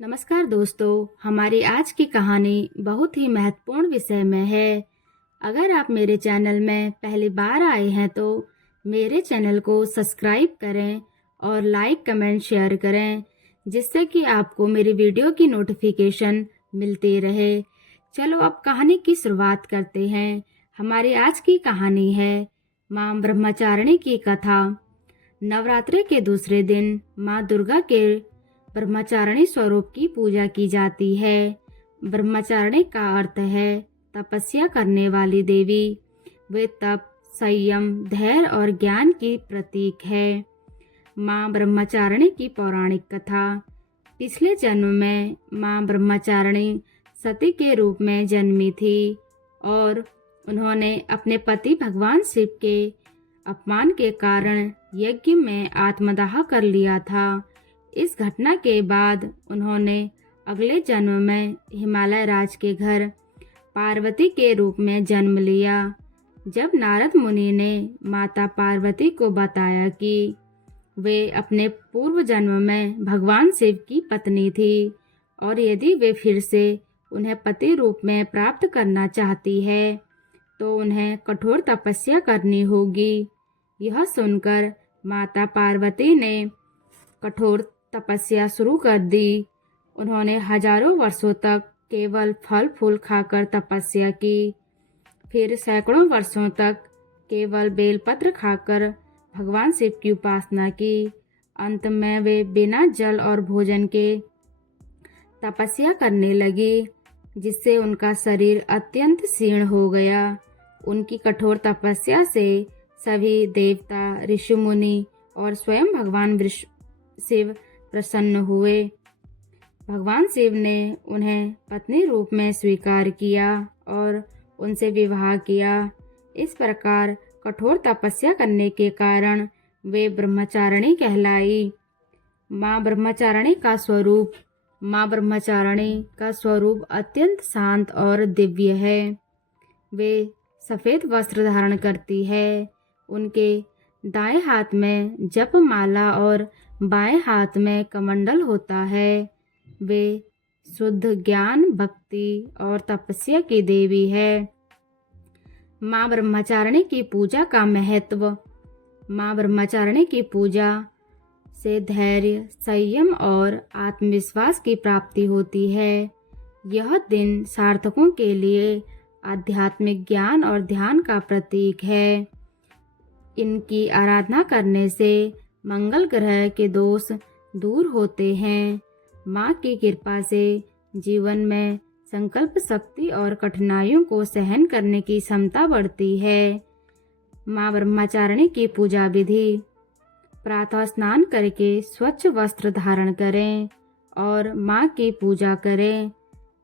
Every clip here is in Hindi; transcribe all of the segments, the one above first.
नमस्कार दोस्तों, हमारी आज की कहानी बहुत ही महत्वपूर्ण विषय में है। अगर आप मेरे चैनल में पहली बार आए हैं तो मेरे चैनल को सब्सक्राइब करें और लाइक, कमेंट, शेयर करें, जिससे कि आपको मेरी वीडियो की नोटिफिकेशन मिलती रहे। चलो अब कहानी की शुरुआत करते हैं। हमारी आज की कहानी है माँ ब्रह्मचारिणी की कथा। नवरात्रि के दूसरे दिन माँ दुर्गा के ब्रह्मचारिणी स्वरूप की पूजा की जाती है। ब्रह्मचारिणी का अर्थ है तपस्या करने वाली देवी। वे तप, संयम, धैर्य और ज्ञान की प्रतीक है। माँ ब्रह्मचारिणी की पौराणिक कथा। पिछले जन्म में माँ ब्रह्मचारिणी सती के रूप में जन्मी थी और उन्होंने अपने पति भगवान शिव के अपमान के कारण यज्ञ में आत्मदाह कर लिया था। इस घटना के बाद उन्होंने अगले जन्म में हिमालय राज के घर पार्वती के रूप में जन्म लिया। जब नारद मुनि ने माता पार्वती को बताया कि वे अपने पूर्व जन्म में भगवान शिव की पत्नी थी और यदि वे फिर से उन्हें पति रूप में प्राप्त करना चाहती है तो उन्हें कठोर तपस्या करनी होगी। यह सुनकर माता पार्वती ने कठोर तपस्या शुरू कर दी। उन्होंने हजारों वर्षों तक केवल फल फूल खाकर तपस्या की, फिर सैकड़ों वर्षों तक केवल बेलपत्र खाकर भगवान शिव की उपासना की। अंत में वे बिना जल और भोजन के तपस्या करने लगी, जिससे उनका शरीर अत्यंत क्षीण हो गया। उनकी कठोर तपस्या से सभी देवता, ऋषि मुनि और स्वयं भगवान शिव प्रसन्न हुए। भगवान शिव ने उन्हें पत्नी रूप में स्वीकार किया और उनसे विवाह किया। इस प्रकार कठोर तपस्या करने के कारण वे ब्रह्मचारिणी कहलाई। माँ ब्रह्मचारिणी का स्वरूप अत्यंत शांत और दिव्य है। वे सफेद वस्त्र धारण करती है। उनके दाएं हाथ में जप माला और बाएं हाथ में कमंडल होता है। वे शुद्ध ज्ञान, भक्ति और तपस्या की देवी है। माँ ब्रह्मचारिणी की पूजा का महत्व। माँ ब्रह्मचारिणी की पूजा से धैर्य, संयम और आत्मविश्वास की प्राप्ति होती है। यह दिन साधकों के लिए आध्यात्मिक ज्ञान और ध्यान का प्रतीक है। इनकी आराधना करने से मंगल ग्रह के दोष दूर होते हैं। माँ की कृपा से जीवन में संकल्प शक्ति और कठिनाइयों को सहन करने की क्षमता बढ़ती है। माँ ब्रह्मचारिणी की पूजा विधि। प्रातः स्नान करके स्वच्छ वस्त्र धारण करें और माँ की पूजा करें।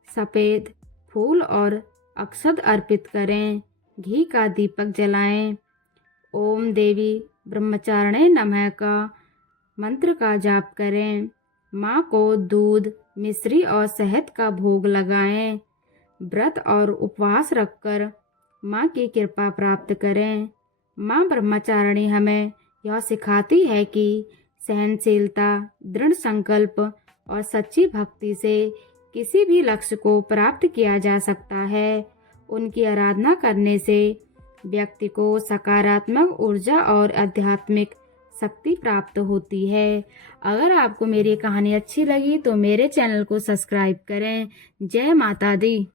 सफेद फूल और अक्षत अर्पित करें। घी का दीपक जलाएं। ओम देवी ब्रह्मचारिणे नमः का मंत्र का जाप करें। माँ को दूध, मिश्री और शहद का भोग लगाएं। व्रत और उपवास रखकर माँ की कृपा प्राप्त करें। माँ ब्रह्मचारिणी हमें यह सिखाती है कि सहनशीलता, दृढ़ संकल्प और सच्ची भक्ति से किसी भी लक्ष्य को प्राप्त किया जा सकता है। उनकी आराधना करने से व्यक्ति को सकारात्मक ऊर्जा और आध्यात्मिक शक्ति प्राप्त होती है। अगर आपको मेरी कहानी अच्छी लगी तो मेरे चैनल को सब्सक्राइब करें। जय माता दी।